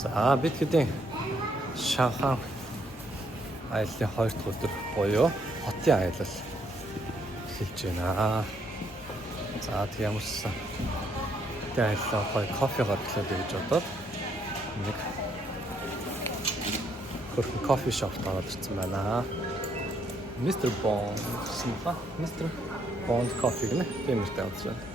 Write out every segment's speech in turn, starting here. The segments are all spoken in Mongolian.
За бид хэдийн Шанхай аяллаа 2 дахь өдөр буюу хотын аялал эхэлж байна. За тэг ямарсан хотын аяллаа гоё кофегаар эхлэв гэж бодоод нэг хөрхөн кофе шоп таваад ирсэн байна. Mr. Bond гэсэн ба Mr. Bond кофе гэнэ тиймэрхүү авч байна.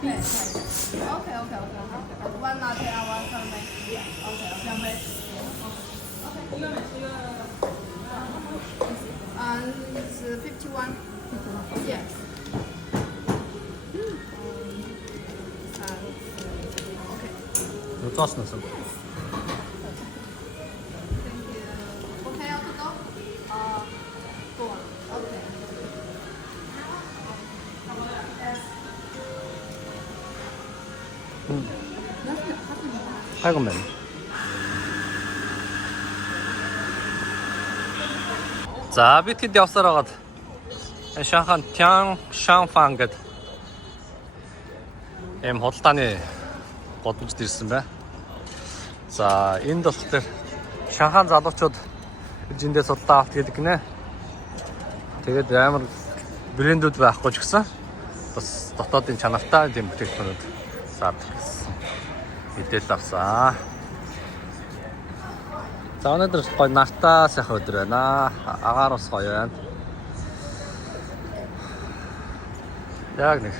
Okay. One latte and one caramel. Yeah. Okay. And it's 51. Yes. Okay. Удааснаас нь. Thank you. Okay, I'll go. Go on. Okay. хайган байна. За бид хэд явсаар байгаад Шанхай Тяншанфан гэдэг ийм худалдааны годамжид ирсэн байна. За энд болохоор Шанхай залуучууд эндээс худалдаа авалт гэдэг нэ. Тэгээд амар брэндүүд байхгүй ч гэсэн бас дотоодын чанартай тийм бүтээгдэхүүнүүд заадаг гэсэн мэдээлэл авсан. За өнөөдөр гоё нартаа сайхан өдөр байна. Агаар ус гоё байна. Яг нэг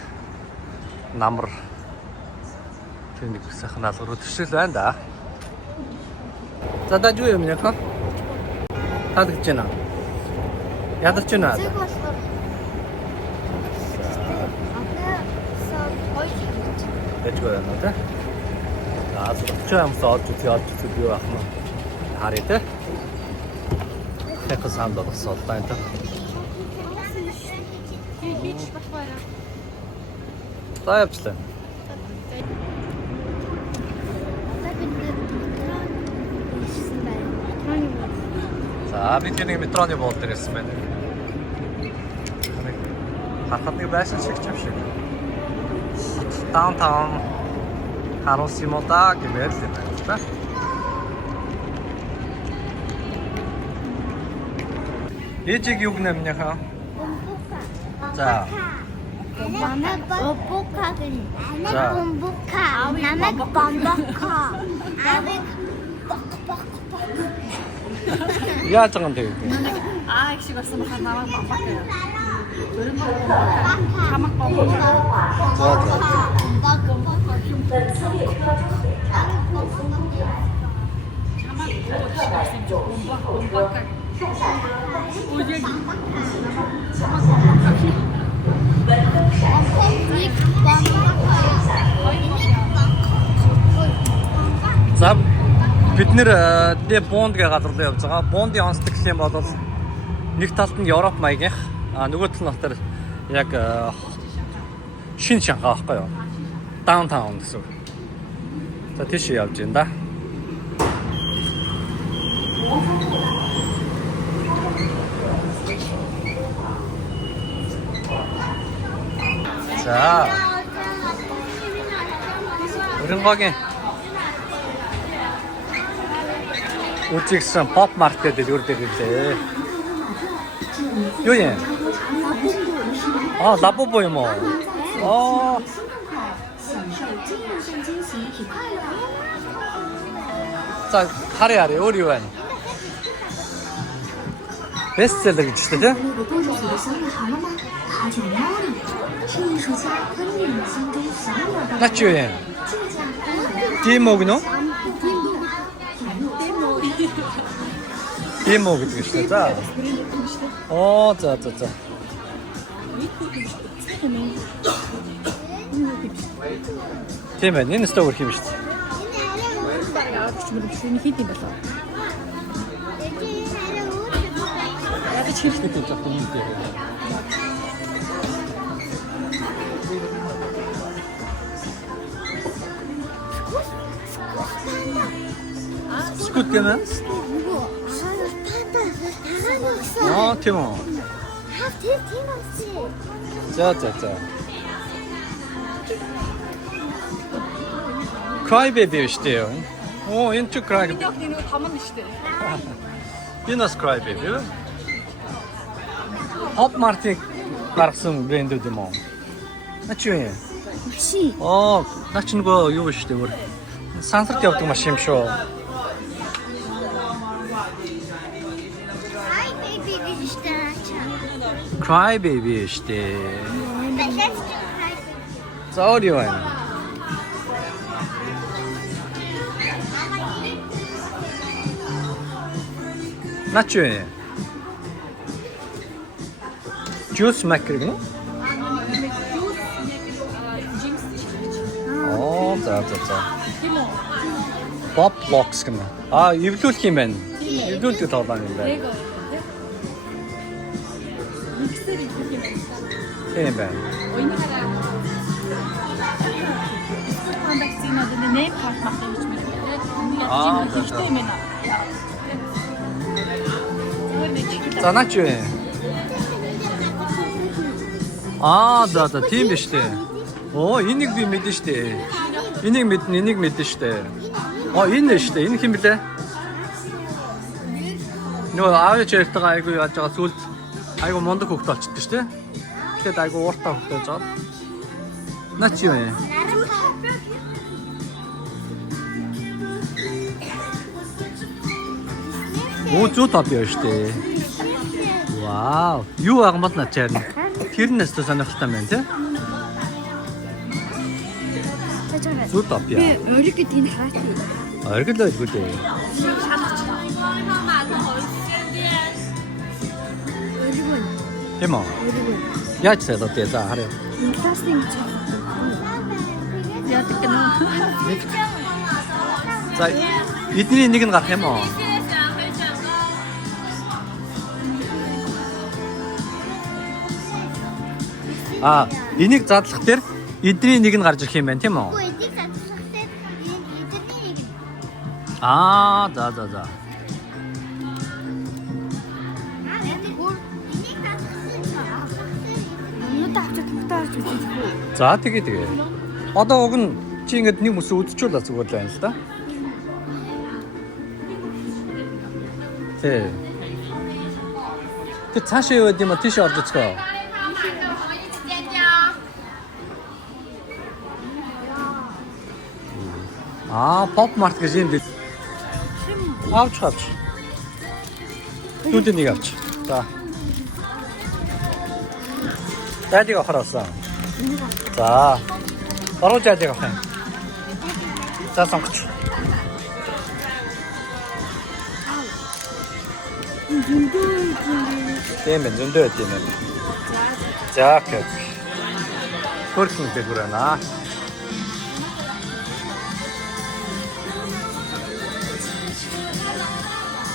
намар тэр нэг сайхан алгар өдөршил байна да. За даж юу юм яах вэ? Таад гэж байна. Ядарч байна. Дэж байна да. За ч юмсаа олж үзээ юу ах нь харъя те. Хэхэн санд болсон байна та. За явчлаа. За бид нэг метроны боол дээр ирсэн байна. Харахад нэг байшин шиг ч юм шиг. Downtown Харосимода гэмээр л байна та. Ээжиг юу гэнэ минийхаа? За. Намайг бомбока гэнэ. Намайг бомбока. Намайг бомбока. Намайг бок. Яаж байгаа юм бэ? их шиг болсон бахад намайг бомбока. Хамаг бомбока. За. За бид нэр Бонд гэх газар руу явж байгаа. Бондын онцлог гэх юм бол нэг талд нь Европ маягийнх, нөгөө талд нь болохоор яг шинэ Шанхай байхгүй юу? Даунтаун гэсэн. За тийш явж байна да. За. Өрөнгөгийн үжигсэн pop market дээр юу дээр гэлээ. Юу юм? Лабубо юм уу? За харъя өөр юу байна? Бестселлер гэж шүү дээ. Наач юу юм? Димог нөө? Димо гэдэг шүү дээ. За. За. Тийм ээ, энэ стогор хийм шүү дээ. Энэ хийх юм болоо. Яаж хийх гэдэг юм бэ? 스쿠트 게임은? 티모. 자. 크라이베이비 시대요. 인쪽 크라이베이비. Yok deniyor tamam işte. You know 크라이베이비? Pop Martin гаргасан брэнд үү юм уу? Начи вэ? Машин. Нач нөгөө юу шүү дээ өөр. Сансарт явдаг машин юм шүү. Hi baby гэж таачаа. Crybaby шүү дээ. Бэлэц. За өөр юу вэ? Нач вэ? Juice maker гэнэ? За. Değil mi o? Pop Locks гэнэ. Эвлүүлэх юм байна. Эвлүүлдэг тоглоом юм байна. Lego. Mikser gibi. Тийм байна. Oyunu kadar. Fantasy'nin adını ne? Parkmakta hiç bilmiyorum. Hiç değmedi. За наач вэ? За тийм биш үү? Энийг би мэдэн штэ. Энийг мэдэн штэ. Энэ штэ. Энэ хэм блэ? Нөө аавч ярьтайгаа айгу яаж байгаа сүлд айгу мундаг хөвгт болчихдоо штэ. Тэгээд айгу ууртаа хөвгт байж байгаа. Наач юу вэ? Зүү топ яа штэ. Вау. Юу аган бол начаар. Тэр нэстэ сонирхолтой байна тий. Зүү топ яа. Өргөд энэ хаатай. Оргил байлгүй дээ. Тийм үү? Яаж сайдаа тий за харъя. Классик. Yatık gene. За эдний нэг нь гарах юм уу? Энийг задлах дээр эдний нэг нь гарч ирэх юм байна тийм үү? Үгүй эдийг задлахтай эдний нэг. За. За тэгээ. Одоо уг нь чи ингэдэг нэг мөсөө үдчихүүлээ зүгээр л байна л да. Тэг цаашаа яваад юм а тийш орж оцгоо. Pop Mart гэж юм дээ. Авч. Түүний нэг авч. За. Дайдыг авахараасан. За. Ороо дайдыг авах юм. За сонгоч. Тийм ээ, зөндөө тийм ээ. За гэх. Хөрхөн бэгүрэнаа.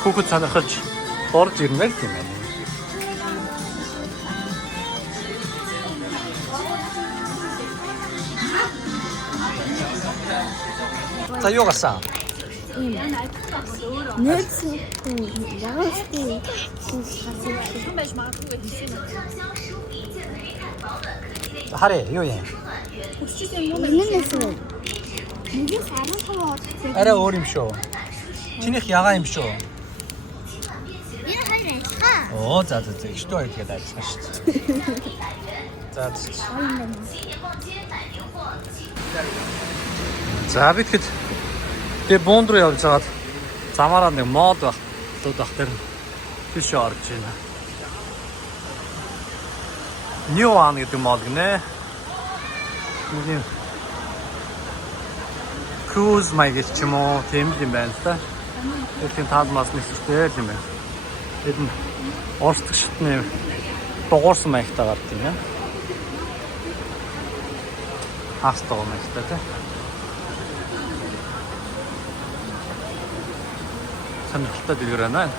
Хүүхэд сонирхож орж ирмээр тийм ээ. За юу гасан? Харэ юу юм? Арай өөр юм шүү. Чинийх ягаа юм шүү. За. Иштэй хоёр тэгээд айлцгаа шүү дээ. За битгэд тэг буунд руу явж байгаад замаараа нэг мод баг тэр тийш орж байна. New One гэдэг мод гинэ. Cruise маяг ч юм уу тийм юм байна л да. Тэгэхээр таалмаас нэстэй юм байна. Эдэн орсдог шатны дугуурсан маягтай гардаг юм яа. Хастаа маягтай тий. Сонирхолтой дэлгэр байна.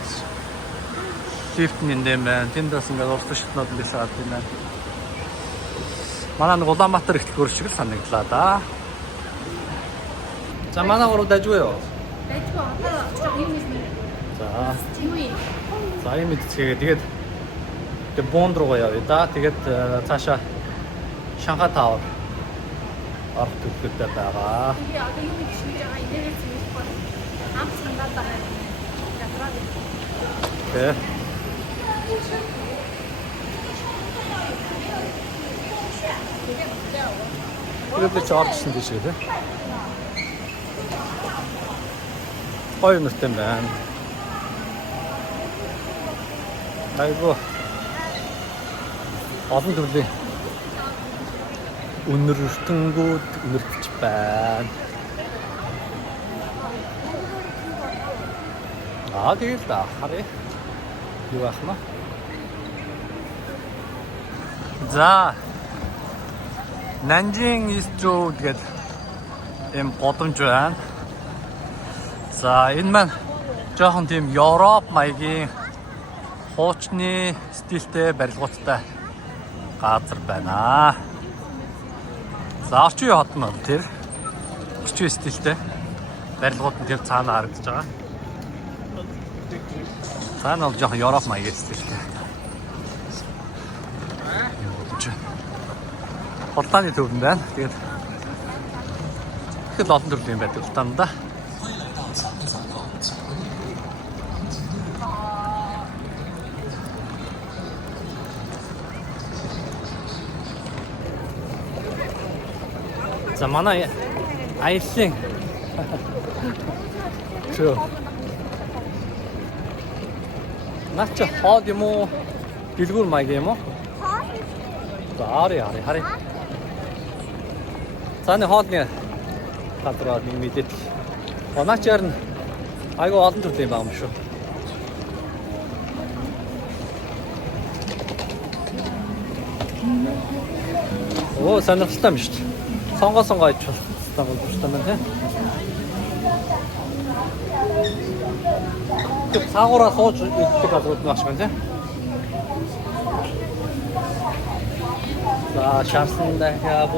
Лифт нэндэн байна. Тэндээс ингээд орсдог шатнууд нь бисаад байна. Манай нэг Улаанбаатар ихтгэл гүр шиг л санагдлаа да. За манай гурав дажгүй юу? За. За юм мэдчихээ. Тэгээд Бонд руу явъя да. Тэгээд цаашаа Шанхай Тавар орох төлөвтэй байгаа. Тэ. Тэгээд ч орчихсон тийш үү? Хоёр нэртэй байна. Айгу. Олон төрлийн үнэртэнгүүд үнэртэж байна. Тэгээд да харъя. Юу ахна? За. Nanjing East Road гэдэг юм годомж байна. За энэ маань жоохон тийм Европ маягийн хуучны стилтэй барилгуудтай газар байна. За орчин үеийн хот нь тэр орчин үеийн стилтэй барилгууд нь тэр цаана харагдаж байгаа. Цаана бол жоохон Европ маягийн стилтэй. Улааны төвөн байна. Тэгээд их олон төрлийн байдаг улаан да. За манай аяллаа чөө наач хоод юм уу дэлгүүр маяг юм уу? За ари. Цааны хоолны гадраа нэг мэдээд. Онаачаар нь айгүй олон төрлийн юм шүү. Оо сонирхолтой юм шүү дээ. Сонгоо ич бол болчихсон байна тийм. Тэг цаагаараа сууж идэх газрууд маш байна тийм. За шарсан дахиад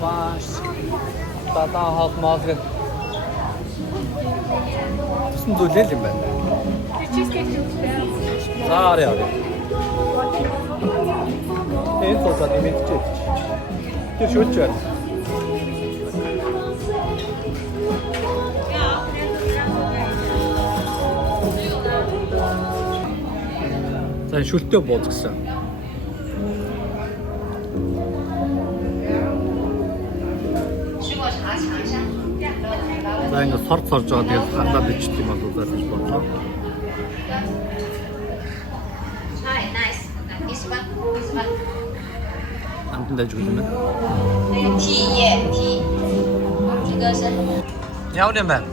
бааш татаа хот мозг. Тэсэн зүйлэл юм байна. За ари. Энэ тусаад имэдчээ. Тэр шүлж байна. За шүлтөө бууз гэсэн. За энэ сорж байгаа тэгээд хандаад ичдэг юм бол гэж бодлоо. Амтан дэж өгөх юм байна. Яв юм байна.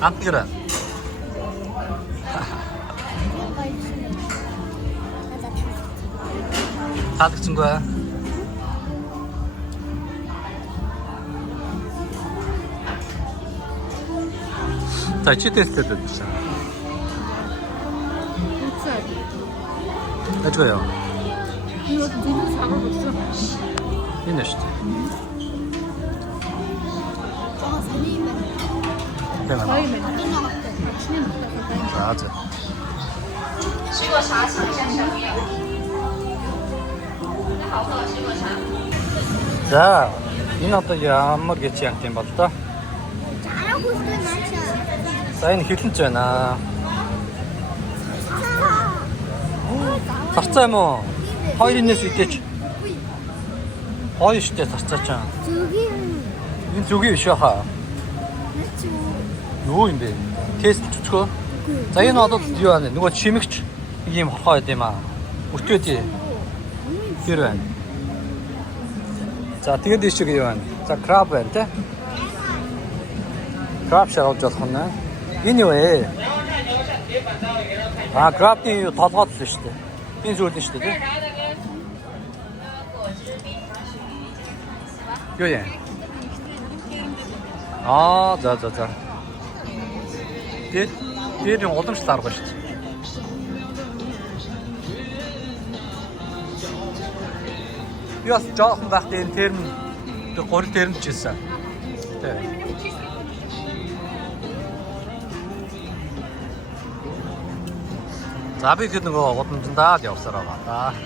Амтгэр. таалагдсан 거야. 자, 치테스트 해주세요. 해줘요. 이거 니는 사고 있어. 있네, 진짜. 그래, 맞아. 水果茶尝一下小朋友。好喝，水果茶。 자, энэ одоо ямар гэж янт юм бол та. 잘하고 있어, 맞아. За, энэ хилэнч байна. Тарцаа юм уу? Хоёрынээс идэж. Хоёр штэ тарцаа ч. 저기 Энэ зүгийн биш хаа. 맞죠. Юу юм бэ? Тест зүцгөө. За, энэ одоо юу байна? Нөгөө чимэгч ийм хорхоо байд юм аа. Өртөөд. Тэр байна. За, тэгээд ийшээ юу байна? За, краб байна те. Краб шарж болох нь. Энэ юу вэ? А, крабны юу толгойд л шүү дээ. Энэ зүйл нь шүү дээ. Юу яа? Аа, за. Тэр юм уламжлал арга шүү дээ. Би бас жоохон байхдаа энэ терм гурил терм чийсэн. Тэ. За би хэд нөгөө удамжиндаа явсараа байна.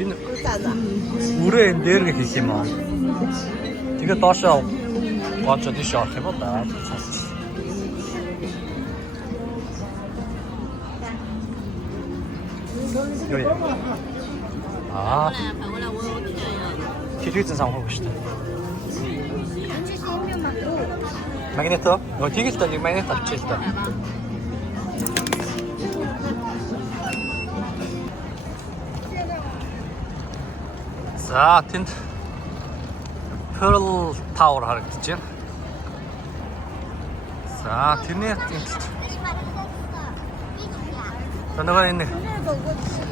Энэ үрээ энэ дээр нэг хийх юм аа. Тэгээд доошоо гоочод иш орох юм да. 여기. 아. 튀기진 상황 보시다. 마그네토? 너 튀길 때 마그네토 합칠 때. 자, 틴트 펄 타워를 하겠지. 자, 틴네 틴트. Нөгөө энэ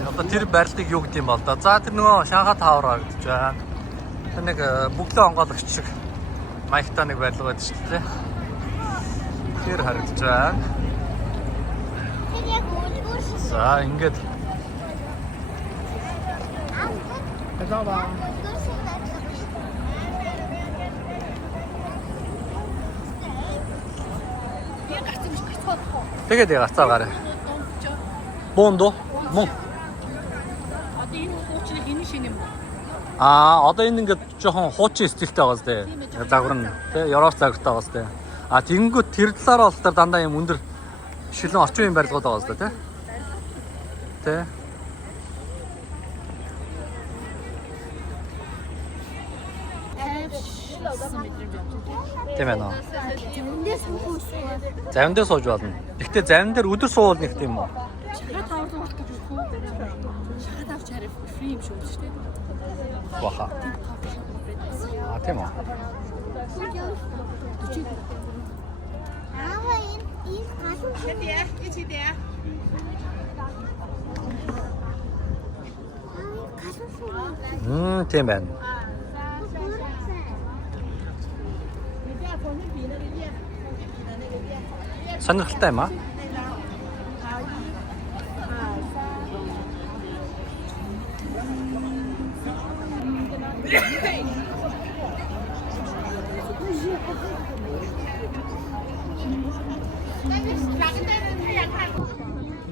одоо тэр барилтыг юу гэдэг юм бол да. За тэр нөгөө Шанхай таавар харагдаж байна. Тэр нэг бүглэн онгойлогч шиг маягтай нэг барилга байдаг шүү дээ. Тэр харагдаж байна. За ингээд тэгээд яцаа гараа. Бондо? Мөн. Одоо энэ хуучны хиний шин юм уу? Одоо энэ ингээд жоохон хуучин стилтэй байгаа зү. Загвар нь тий Европ загвартай байгаа зү. Тэгэнгүүт тэр талаараа бол дандаа юм өндөр шилэн орчин үеийн барилгууд байгаа зү тий. Тий. Тийм ээ нөө. Завин дээр сууж болно. Гэхдээ завин дээр өдөр суувал нэг тийм үү? Шахаа тавар болох гэж үгүй. Шахаа тавч харив фри юм шүү дээ. Баха. Тийм үү? Тийм байна. Сонирхолтой юм аа.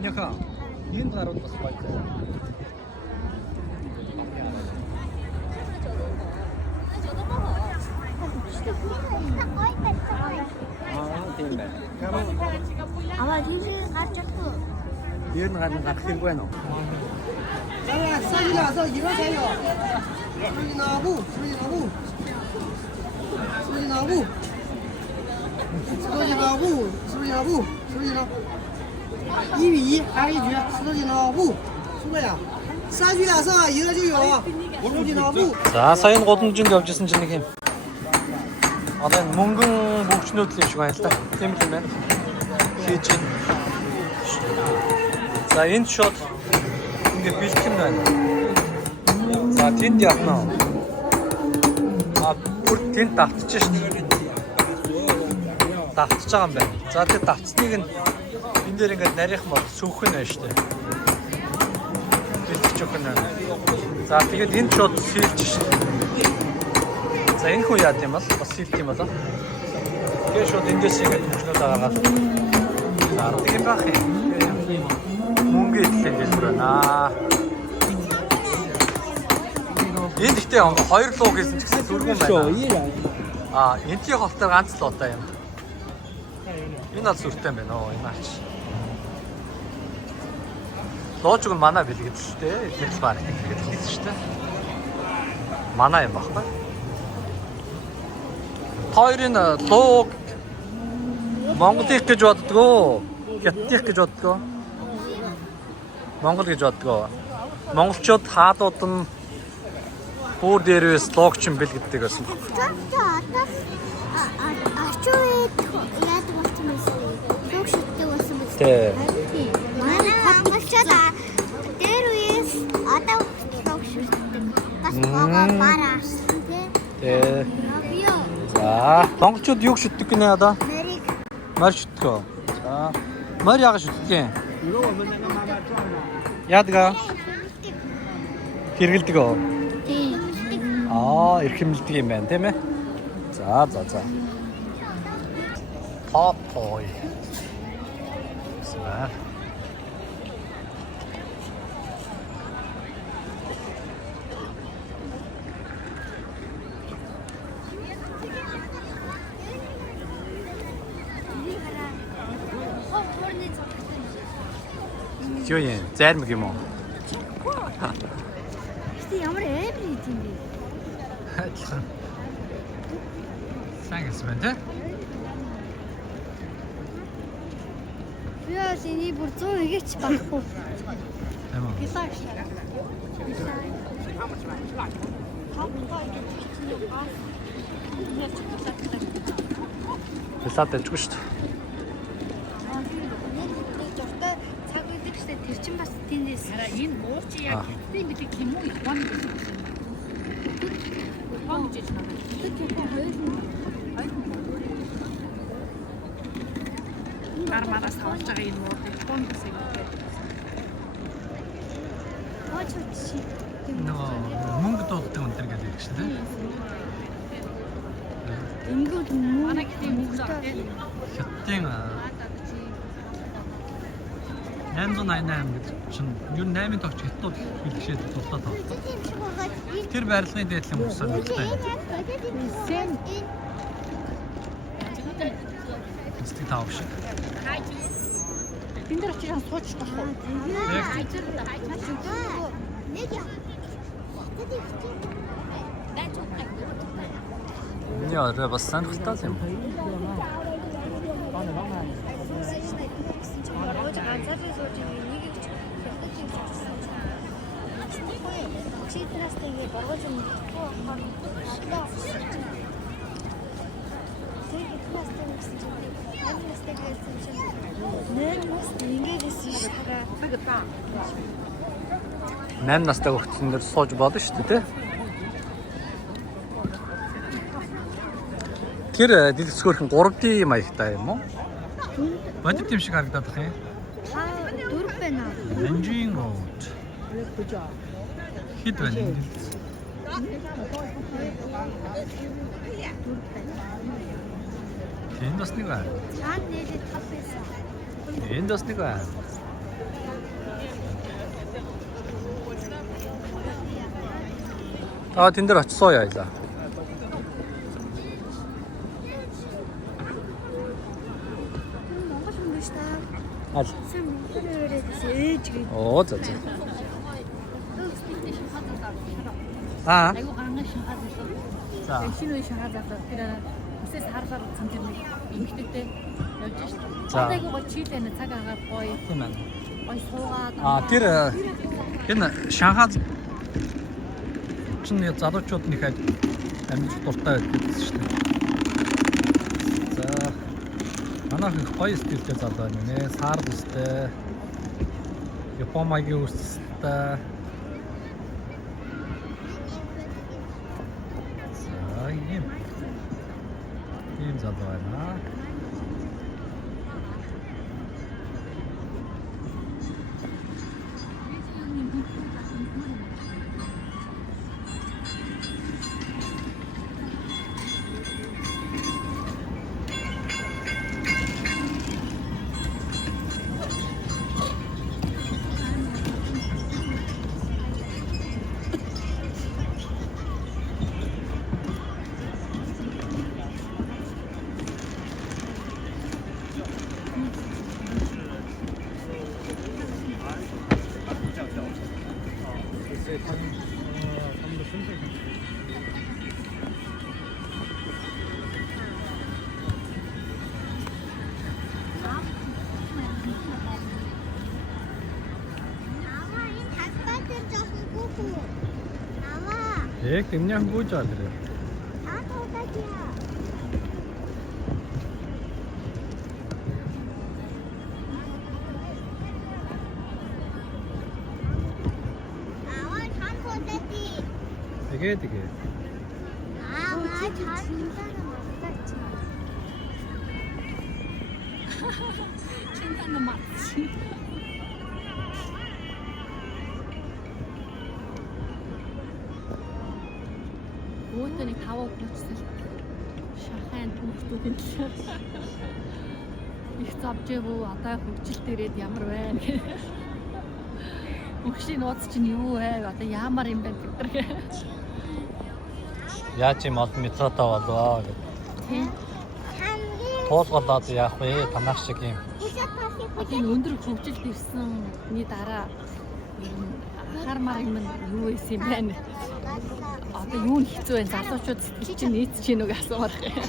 Няха, энэ гарууд бас баятай. Тийм байна. 아마 리즈 가졌고. Ер нь гарах хэрэггүй нөө. 싸지 나서 일어세요. 소리 나고, 소리 나고, 소리 나고, 소리 나고, 소리 나고, 소리 나고. 이위 아이주 소리 나고, 소리야. 싸지 나서 일어세요. 소리 나고. За сая годомжинд явж исэн чинь нэг юм. Одоо энэ мөнгөн бүгчнүүд л юм шиг байна л та. Тийм л юм байна. Хийж байна. За энэ шот ингээд бэлтгэн байна. За тэнд явна. Бүр тэнд давтчих шүү дээ. Давтчих байгаа юм байна. За тэр давтсныг нь энэ дээр ингээд нарийнх бол сүүх нь байна шүү дээ. Бэлтгэж өгөх нь. За тэгээд энэ шот сэлж шүү дээ. За энэ хүн яа гэм бол бас сэлт юм болоо. Тэгээд шууд эндээс ингээд бүгнүүд агаад. За тийм байх юм. Мөнгө итлээ гэж байна. Энд ихтэй хоёр луу гэсэн ч гэсэн зүргэн байна. Энтийн холтоор ганц луутай юм. Энэ бол сүртэй юм байна. Энэ ач. Луужг нь манай бэлгэд шүү дээ. Эднээс баг бэлгэд хийсэн шүү дээ. Манай юм баггүй. Хоёрын лууг Монголыг гэж боддгоо. Хятадыг гэж боддгоо. Монгол гэж боддгоо. Монголчууд хаадууд нь бүр дээрээс логч юм бэлгэддэг байсан. Тэ. Манай монголчууд дээрээс одоо логч шүтдэг. Бас гоо бараас Тэ. За, монголчууд юу шүтдэг гинэ одоо? мэрийг Мар шүтгэв. За, мар яга шүтгэв. Яадгаа? Хэрэгэлдэг оо. 아, 이렇게 밀리면 되네. 자. 파포이. 자. 지효인, 제일 무기 뭐. 근데 ямар амар юм бэ? 생겼으면 돼? Яа, синий бүр 100 игээч багхгүй. 대박. 비쌀 때 주고 싶다. Дуртай цаг үйдэг штэ тэр чин бас тэндээс. Энэ уурч яг хэвтээ мэдээ хэмүү япон гэсэн юм. Япон гэж байна. Гармаараа савж байгаа энэ уур япон гэсэн юм. Очиж нөгөө мөнгө дууддаг өнтер гэдэг юм шүү дээ. ингээд муу Манай гэдэг мөнгөтэй тийм. Хятадын 888 гэдэг чинь ер нь 8-ын тогч хятад хэлшээд дултаа тоглоо. тийм шиг байгаа. Тэр барилгын дээдлэн мөссөн мөлтэй. Сэн Стик таав шиг. Энд дээр очиж сууж тахгүй. нэг яа. Ja, det var sanfta юм. Нэн настай хөлтсөн дээр сууж болно шүү дээ, тэ? Тэр дэлгэцгөөрхөн 3D маягтай юм уу? Бодит юм шиг харагдаад байна юм. дөрв байна. Nanjing Road. Хит байна. Энд бас нэг байна. Чаан нэлээд 5 байсан. Энд бас нэг байна. Тэн дээр очисоо яйлаа. Монгол хүн биш та. Аль. Сайн монгол яриад ээж гээ. Оо за. Аа. Айгу ганган шахаад байна. За. Шинэ үе шахаад байна. Тэр өсөс харлаар утсан тэр нэг эмгтээтэй явж шít. За. Айгу гоо чийтэй нэг цаг агаар гоё. Тийм байна. Гоё суугаад. Тэр энэ Шанхай чинь залуучууд нэг амьд дуртай байдаг шүү дээ. За. Манайх их гоё стилтэй залуу байна нэ. Саар үстэй. Япон маягийн үстэй. За ийм залуу байна. Ek timnya bujat deh. Tiga. 칭찬은 맞지. Нөгөөтөө нэг 5 хүүхдтэй Шанхайн хүүхдүүд юм лээ. Их завжээгүй одоо хөгжилт ирээд ямар байна гэх. Мөхшийн нууц чинь юу вэ? Одоо яамаар юм бэ гэдэг. Яаж юм олон метротой болоо гэдэг. Тийм. Туулгалаад яах вэ? Танах шиг юм. Одоо энэ өндөр хөгжилт ирсэнний дараа хармаар юм юу ийс юм бэ? Одоо юу нь хэцүү вэ? Залуучууд сэтгэл чинь нийцж гин үг асуумаар байна.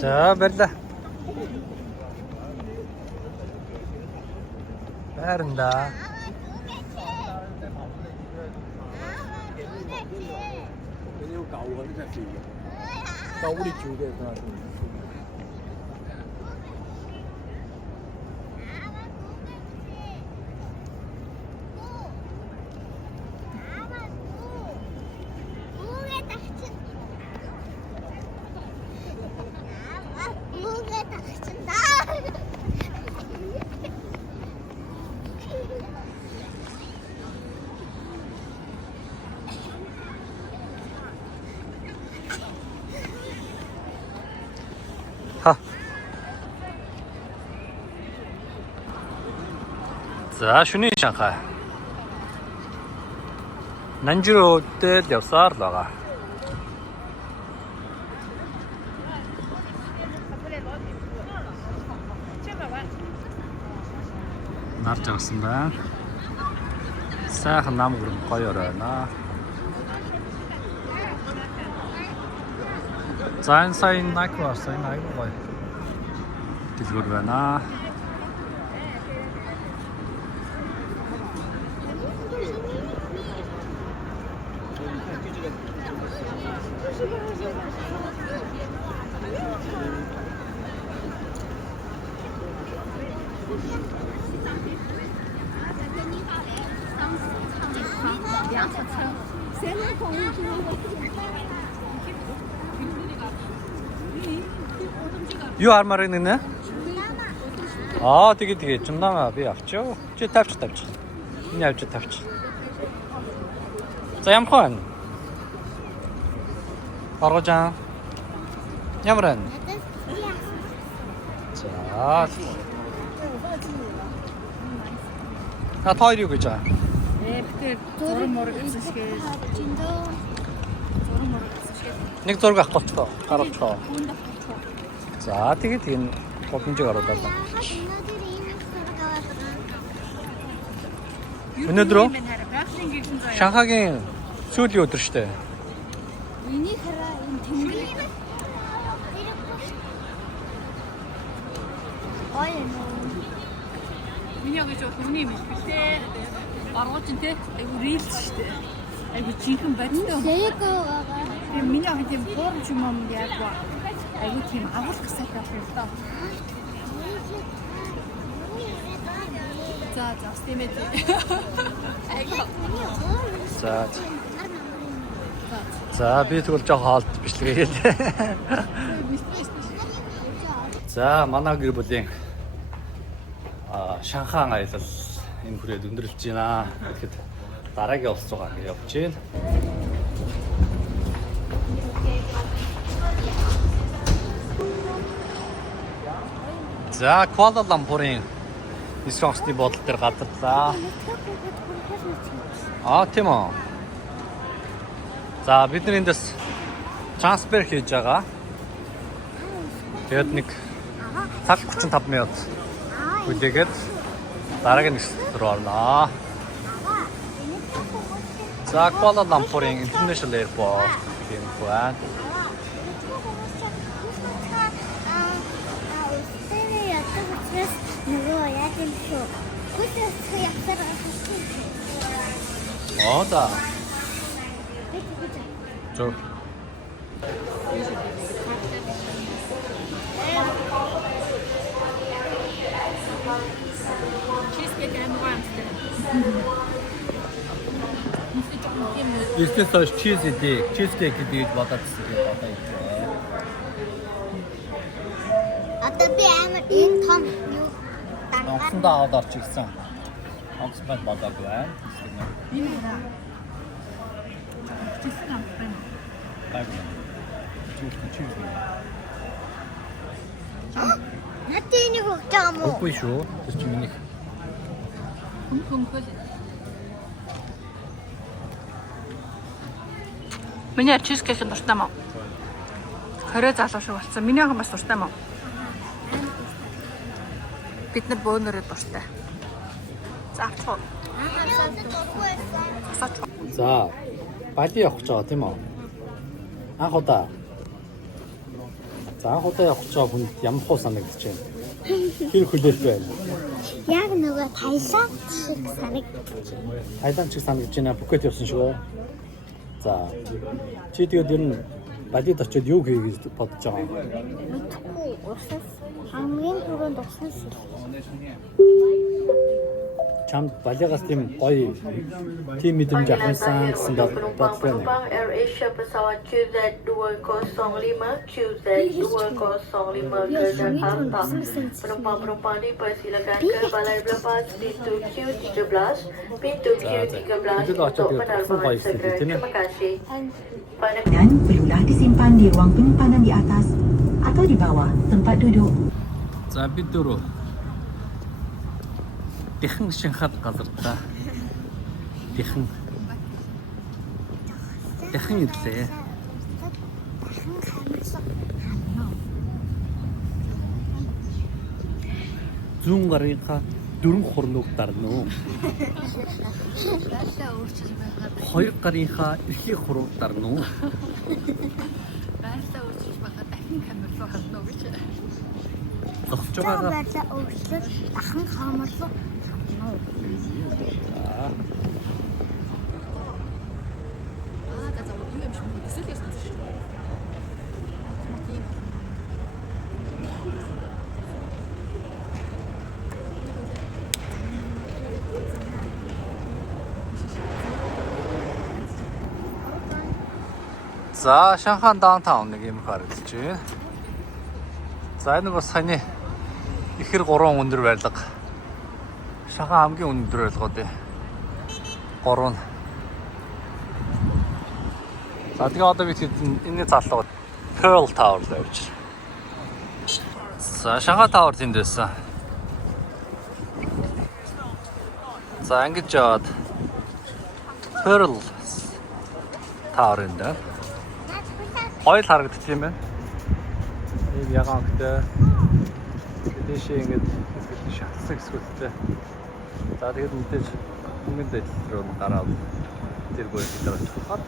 За баярлаа. Баярлалаа. 하. За шөнийн Шанхай. Нанжируудад явсаар л байгаа. Нарж авсан байна. Сайхан нам гүрэн гоё оройно. За энэ сайн наквас энэ аягүй гоё. Дэлгүүр байна. Юу хармаар байна нэ? Тэгээ чамдаа би авчаа. Чи тавьч. Энэ авч тавьч. За ямхан. Оргожаа. Ямар байна? За. Тойр юу гэж байгаа? Тэгэхээр зураг мураг гэсэн шигээ. Зураг мураг гэсэн шигээ. Нэг зураг авах болчихоо. Гаргачихоо. За тэгээд энэ боломжийг оруулаад байна. Өнөөдөр Шанхайгийн сүүлийн өдөр шүү дээ. Миний хараа энэ тэнгэр. Миний яг ч хүрний юм хэлтэй. Аргууч нь те айгу рилс шүү дээ. Айгу жинхэнэ барьтай. Лего байгаа. Тэгээ миний яг тийм форм юм яг ба. Айгу тийм агуулх гэсэн байх юм даа. За стимэт. За би тэгвэл жоо хаалт бичлэгээ хийлээ. За манай гэр бүлийн Шанхай аялал энэ хүрээд өндөрлөж байна. Тэгэхэд дараагийн улс руу явж байна. За Куала Лумпурын Исхосны бодол дээр гадарлаа. Тийм үү. За бид нар эндээс трансфер хийж байгаа. Тэгээд нэг цаг 45 минут үлдээгээд дараагийн хэсэг рүү орноо. За Куала Лумпурын International Airport гэх юм байна. Нөгөө яа гэм шүү. Хүсээс яхаар хасчих. За. Зөө. Cheesecake амгаантай. Естественно, cheesecake гэдэг бодоод байгаа юм. Одоо би амар энэ том юу Онгоцондоо аваад орчих гэсэн. Онгоц бод бодоогүй байна. Чилсэн амт байна. Над энийг өгч байгаа мó? Үгүй шүү. Тэр чинь миний Хөнгөл. Миний чизкейк нь дуртай мó? Хорой залуу шиг болсон. Миний охин бас дуртай мó? Бид нар бөөнөрөө дуртай. За авчихв. За, бади явах гэж байгаа тийм үү? Анх удаа. За, анх удаа явах гэж байгаа хүнд ямар хуу санагдаж байна? Тэр хүлээлт байна. Яг нөгөө Таиланд шиг санагдаж байна. Тайланд шиг санагдаж байна. Бүкет явсан шүү. За, чи тэгээд ер нь бадид очиод юу хийх гэж бодож байгаа юм? Мэдхгүй усаас хамгийн түрүүнд усаас Чамд балигаас тийм гоё тийм мэдрэмж авсан гэсэн бодож байна. Penumpang AirAsia pesawat QZ205 QZ205 ke Jakarta. Penumpang-penumpang dipersilakan ke balai berlepas pintu Q13, pintu Q13 untuk penerbangan segera. Terima kasih. Dan perlulah disimpan di ruang penyimpanan di atas atau di bawah tempat duduk. За бид дөрөв Тэхэн шинхад газар та. Тэхэн ирлээ. Зүүн гарынхаа дөрвөн хурнууг дарна уу? Хоёр гарынхаа эрхийг хурууг дарна уу? Байрлалаа өөрчилж байгаа дахин камер руу хадна уу гэж. Зогсож байгаа байрлаа өөрчлөж дахин хаамар руу хадна уу? За, Шанхай даунтаун нэг юм харагдаж байна. За, энэ бас саяны ихэр 3 өндөр барилга. Шанхай хамгийн өндөр барилгууд 3 нь. За, тэгээ одоо бид энэ залуу Pearl Tower руу явж байна. За, Шанхай Tower тэнд байсан. За, ингэж яваад Pearl Tower энэ дээр Ойл харагдчих юм байна. Ийм ягаантай. Дэшээ ингэж шатсан хэсгүүдтэй. За тэгээд мэдээж хүмүүн дээл рүү гараад тэр гол дээр очиход.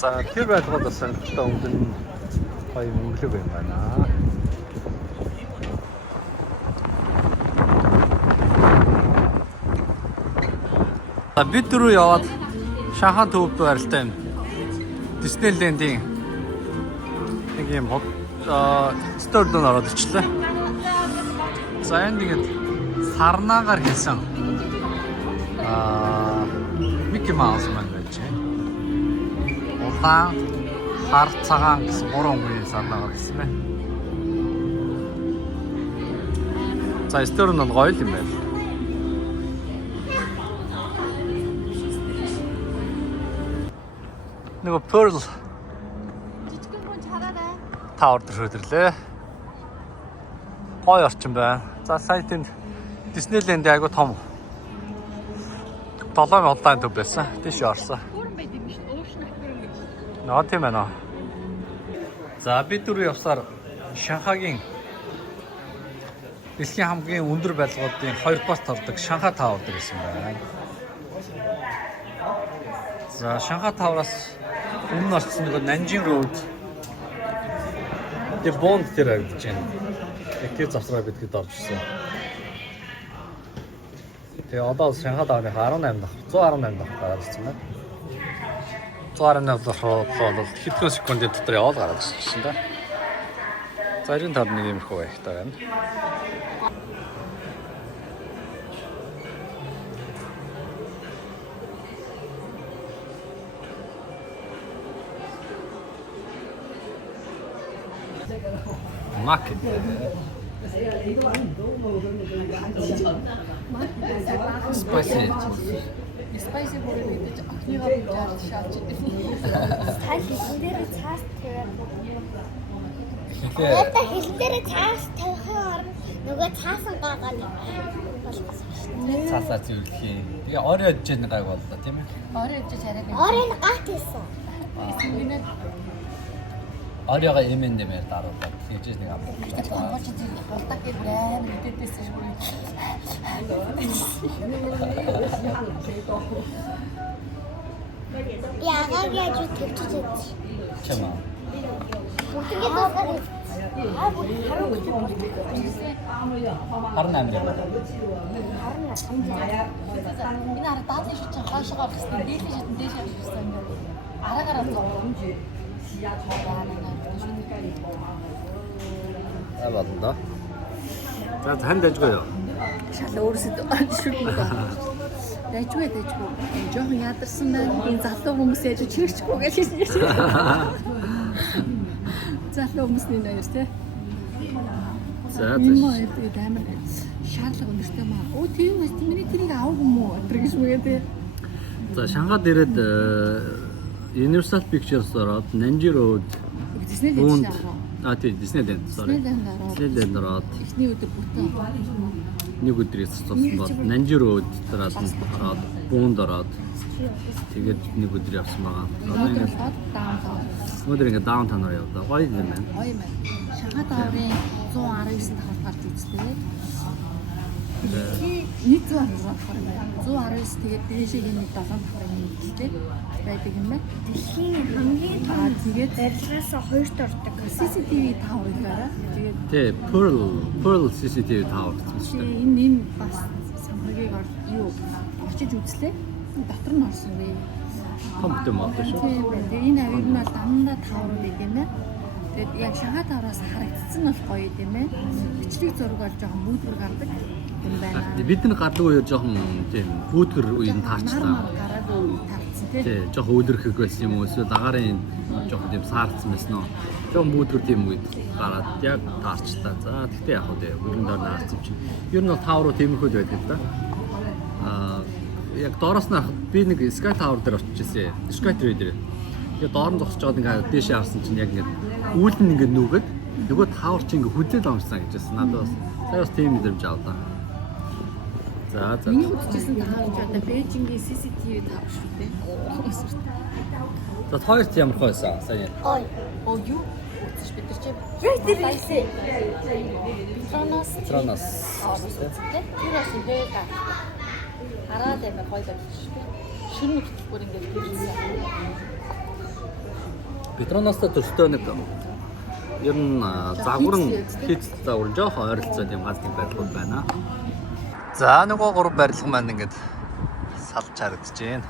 За тэр байлгууд бас сонирхолтой өнгөн гоё өнгөлөг юм байна. За бид дөрөв яваад Шанхай төвд барилтай юм. Disneyland-ийн нэг юм стор дон ороод ичлээ. За энэ тэгээд сарнаагаар хийсэн Mickey Mouse маань байж байна. Улаан, хар цагаан гэсэн 3 үеийн сарнаагаар хийсэн байна. За стор нь гоё юм байна. Нөгөө Pearl Жижигхэн хүн чараарай. Tower дээр хөдөрлөө. Гоё орчин байна. За сая тэнд Disneyland айгу том 7 онлайн төв байсан. Тийш орсон. Бүрэн байд юм шүү. Ocean Aquarium гэж. Наа тийм байна. За бид дөрөв явсаар Шанхайгийн дэлхийн хамгийн өндөр барилгуудын 2 пост ордог Шанхай Tower дээр байсан байна. За Шанхай Tower-аас өмнө орсон нэг Nanjing Road тэр бонд тэр харагдаж байна. Тэр завсраа бидэд орчихсон. Тэгээ одоо Шанхай Tower-ын 18 дахь 118 дахь гарсан байна. 118 дахь бол хэдхэн секундын дотор яваад гараад ирсэн да. За 95 нэг юмрхүү байхтай байна. 마켓. 스파이시. Спайси бүрээ мэдээж охиныгоо жаалж шаалж идэв. Та хэлэн дээр цаас тавиад. Тэгэхээр Та хэлэн дээр цаас тавихын оронд нөгөө цаасан гаагаад болгосон шүү. цаасаа зөвлөхий. Тэгээ орой одж яах гайг боллоо тийм ээ. Орой өвч царайг. Орын гат хийсэн. Ингээд Оройгоо эмэндэмээр даруулаад тэгж нэг ам. гоч зэрэг болдог гэх амар мэдээдсэн шүү. Яагаад яаж төвчж өгч. Чамаа. Бүгдээ дуугаар. Аа бүр харуу гэж бодчихсон. Харин амир юм. Энэ арга дадлын шүч хаашаагаар гэсэн дээдийн шатн дээш авч ирсэн юм. Араагаараа зов. Аваад. За танд дайггүй юу? Шал өөрөөсөө шүрмэг байна. Дайггүй. Жохон ядарсан байна. Энэ залуу хүмүүс яаж чирчгүй гэж хэлсэн. Залуу хүмүүсний нэр тэ. За Энэ маа амар шаардлага өндөртэй маа. Оо тийм үст миний тэрийг авах юм уу? Тэргэж мэгээ тэ. За Шанхайд ирээд Universal Pictures ороод Nanji Road Disney Bund дээр тий Disneyland sorry. Disneyland ороод ихний өдөр бүтэн нэг өдрийг цуцсан бол Nanji Road дараад ороод Bund ороод тэгээд нэг өдөр явсан байгаа. Одоо ингээд даунтаун. өнөөдөр ингээд даунтаунаар явлаа. Гоё юм байна. Гоё юм байна. Шанхай тааврын 119 давхар гарч үзтээ. Нэг 119 давхар юм байна. 119 тэгээд дээшээ нэг 7 давхар юм гэлтэй байдаг юм байна. Дэлхийн хамгийн том Тэгээд барилгаас хоёрт ордог. CCTV таавар гараа. Тэгээд Тий Pearl CCTV Tower гэсэн чи чинь. энэ бас самхагийг очиж үзлээ. Дотор нь орсон вэ. Хомт юм аа шүү. Тийм байна. Тэгээд энэ авиг нь бол дандаа таавар байдаг юм байна. Тэгээд яг Шанхай тавраас харагдсан бол гоё юм байна. Бичлэг зураг бол жоохон мүүдвэр гардаг юм байна. Бид нар гадаг үеэр жоохон тийм бүүтгэр үеийн таарчлаа. Гараад таарсан тийм. Тий, жоохон өлөрхөг байсан юм уу? Эсвэл агаарын жоохон тийм саарцсан байсан уу? Жоохон бүүтгэр тийм үед гараад яг таарчлаа. За тэгтээ яг хөө өргөн доор наарсан чинь. Ер нь бол тавруу тиймэрхүү байдаг л да. Яг доороос нь харахад би нэг Sky Tower дээр очижсэн. Sky Tree дээр. Тэгээ доор нь зогсож байгаад ингээд дээшээ харсан чинь яг ингээд үүлд нь ингээд нүгэд нөгөө тавар чинь ингээд хүлээд амжсан гэж байсан. Надад бас тийм мэдрэмж авлаа. За. Миний үзчихсэн таавар ч одоо Бээжингийн CCTV таавар шүү дээ. За хоёрт ямар хойсон сая. Ой. Оо юу? Үзэж бид нар чи Яа тэр ийсээ. Тронос. Тэр бас энэ хараад амар гоё болж шүү дээ. Шүн хөтөлбөр ингээд хийсэн. Петроноста төстэй нэг ер нь загварн хит загвар жоохон ойролцоо тийм ганц нэг барилгууд байна. За нөгөө гурав барилга маань ингээд салж харагдаж байна.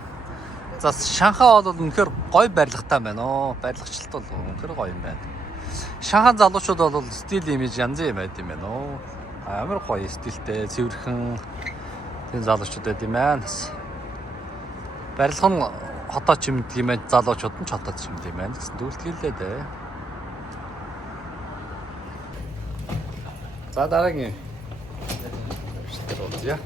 За Шанхай бол үнэхээр гоё барилгатай байна оо. Барилгачлалт бол үнэхээр гоё юм байна. Шанхай залуучууд бол стил имиж янз бүр байд юм байна оо. Амар гоё стилтэй, цэвэрхэн тийм залуучууд байд юм байна. Барилга нь хотоо чимдэг юм байна. Залуучууд нь ч хотоо чимдэг юм байна гэсэн дүлтгэлээ дээ. За дараагийн. Шүтэр үзье.